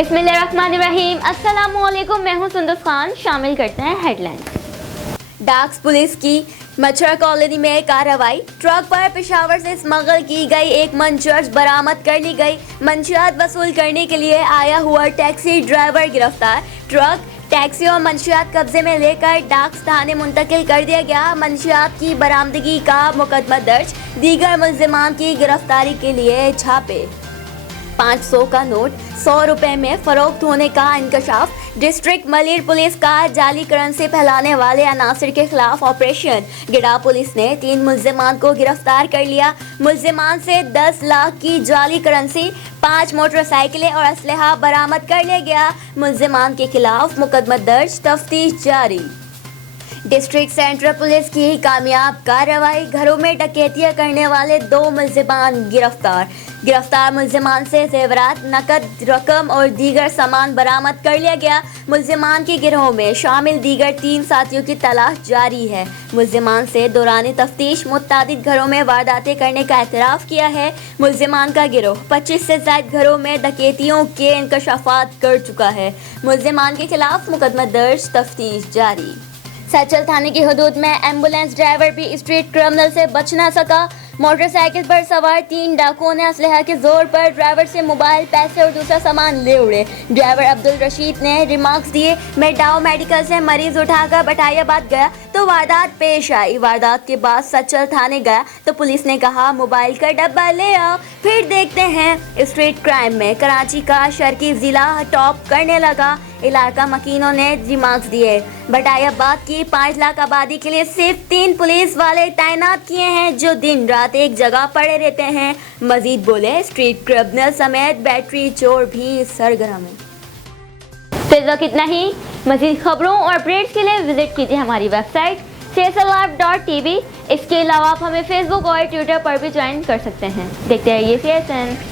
बिस्मिल्लाहिर्रहमानिर्रहीम। अस्सलामुअलैकुम, मैं हूं सुंदस खान। शामिल करते हैं हेडलाइंस। डाक्स पुलिस की मच्छर कॉलोनी में कार्रवाई। ट्रक पर पेशावर से स्मगल की गई 1 मन चर्च बरामद कर ली गई। मंशियात वसूल करने के लिए आया हुआ टैक्सी ड्राइवर गिरफ्तार। ट्रक, टैक्सी और मंशियात कब्जे में लेकर डाक्स थाने मुंतकिल कर दिया गया। मंशियात की बरामदगी का मुकदमा दर्ज। दीगर मुल्जिमान की गिरफ्तारी के लिए छापे। 500 का नोट 100 रुपए में फरोख्त होने का इंकशाफ। डिस्ट्रिक्ट मलिर पुलिस का जाली करेंसी फैलाने वाले अनासिर के खिलाफ ऑपरेशन। गिडा पुलिस ने 3 मुल्जिमान को गिरफ्तार कर लिया। मुल्जिमान से 10 लाख की जाली करेंसी, 5 मोटरसाइकिलें और असलहा बरामद कर लिया गया। मुल्जिमान के खिलाफ मुकदमा दर्ज, तफ्तीश जारी। डिस्ट्रिक्ट सेंट्रल पुलिस की कामयाब कार्रवाई। घरों में डकैतियां करने वाले 2 मुल्जिमान गिरफ्तार। गिरफ्तार मुल्जिमान से जेवरात, नकद रकम और दीगर सामान बरामद कर लिया गया। मुल्जिमान के गिरोह में शामिल दीगर 3 साथियों की तलाश जारी है। मुल्जिमान से दौरान तफ्तीश मुतादिद घरों में वारदातें करने का एतराफ़ किया है। मुल्जिमान का गिरोह 25 से ज़ायद घरों में डकैतियों के इंकशाफात कर चुका है। मुल्जिमान के खिलाफ मुकदमा दर्ज, तफ्तीश जारी। सचल थाने की हदूद में एम्बुलेंस ड्राइवर भी स्ट्रीट क्रिमिनल से बच न सका। मोटरसाइकिल पर सवार 3 डाकुओं ने असलहा के जोर पर ड्राइवर से मोबाइल, पैसे और दूसरा सामान ले उड़े। ड्राइवर अब्दुल रशीद ने रिमार्क्स दिए, मैं डाउ मेडिकल से मरीज उठाकर बटायाबाद गया तो वारदात पेश आई। वारदात के बाद सचल थाने गया तो पुलिस ने कहा मोबाइल का डब्बा ले आओ, फिर देखते हैं। स्ट्रीट क्राइम में कराची का शर्की जिला टॉप करने लगा। इलाका मकीनों ने रिमार्क्स दिए। बटायाबाद की 5 लाख आबादी के लिए सिर्फ 3 पुलिस वाले तैनात किए हैं जो दिन रात एक जगह पड़े रहते हैं। मजीद बोले, स्ट्रीट क्रिमिनल समेत बैटरी चोर भी सरगर्म है। तो इस वक्त इतना ही। मजीद खबरों और अपडेट्स के लिए विजिट कीजिए हमारी वेबसाइट cslive.tv। इसके अलावा आप हमें फेसबुक और ट्विटर पर भी ज्वाइन कर सकते हैं। देखते रहिए CSN।